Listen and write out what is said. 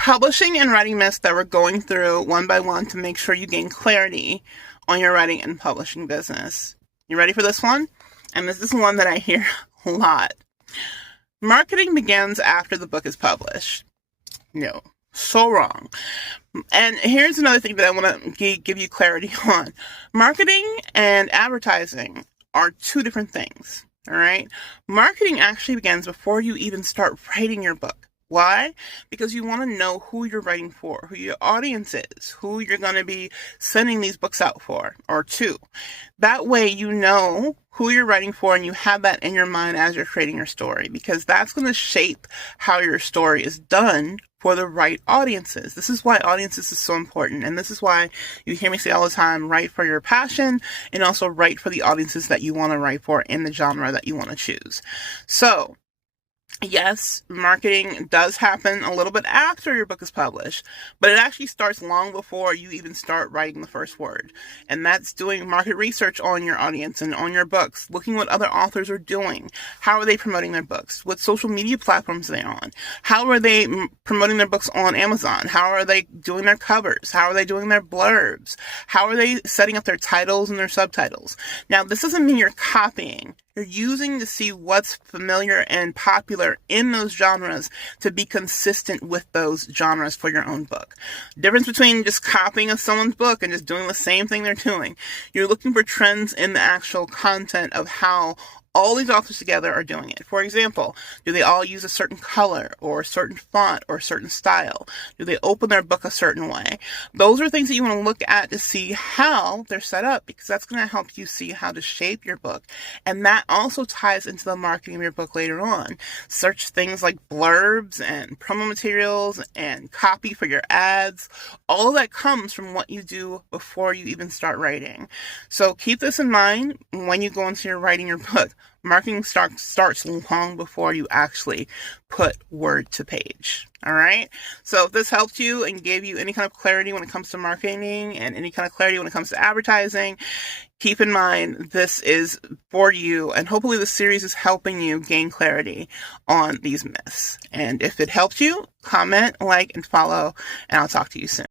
publishing and writing myths that we're going through one by one to make sure you gain clarity on your writing and publishing business. You ready for this one? And this is one that I hear a lot. Marketing begins after the book is published. No, so wrong. And here's another thing that I want to give you clarity on. Marketing and advertising are two different things, all right? Marketing actually begins before you even start writing your book. Why? Because you want to know who you're writing for, who your audience is, who you're going to be sending these books out for or to. That way you know who you're writing for and you have that in your mind as you're creating your story, because that's going to shape how your story is done for the right audiences. This is why audiences is so important. And this is why you hear me say all the time, write for your passion and also write for the audiences that you want to write for in the genre that you want to choose. So, yes, marketing does happen a little bit after your book is published, but it actually starts long before you even start writing the first word. And that's doing market research on your audience and on your books, looking what other authors are doing. How are they promoting their books? What social media platforms are they on? How are they promoting their books on Amazon? How are they doing their covers? How are they doing their blurbs? How are they setting up their titles and their subtitles? Now, this doesn't mean you're copying. You're using to see what's familiar and popular in those genres to be consistent with those genres for your own book. Difference between just copying of someone's book and just doing the same thing they're doing. You're looking for trends in the actual content of how all these authors together are doing it. For example, do they all use a certain color or a certain font or a certain style? Do they open their book a certain way? Those are things that you want to look at to see how they're set up, because that's going to help you see how to shape your book. And that also ties into the marketing of your book later on. Search things like blurbs and promo materials and copy for your ads. All of that comes from what you do before you even start writing. So keep this in mind when you go into your writing your book. Marketing starts long before you actually put word to page. All right. So if this helped you and gave you any kind of clarity when it comes to marketing and any kind of clarity when it comes to advertising, keep in mind this is for you. And hopefully this series is helping you gain clarity on these myths. And if it helped you, comment, like, and follow, and I'll talk to you soon.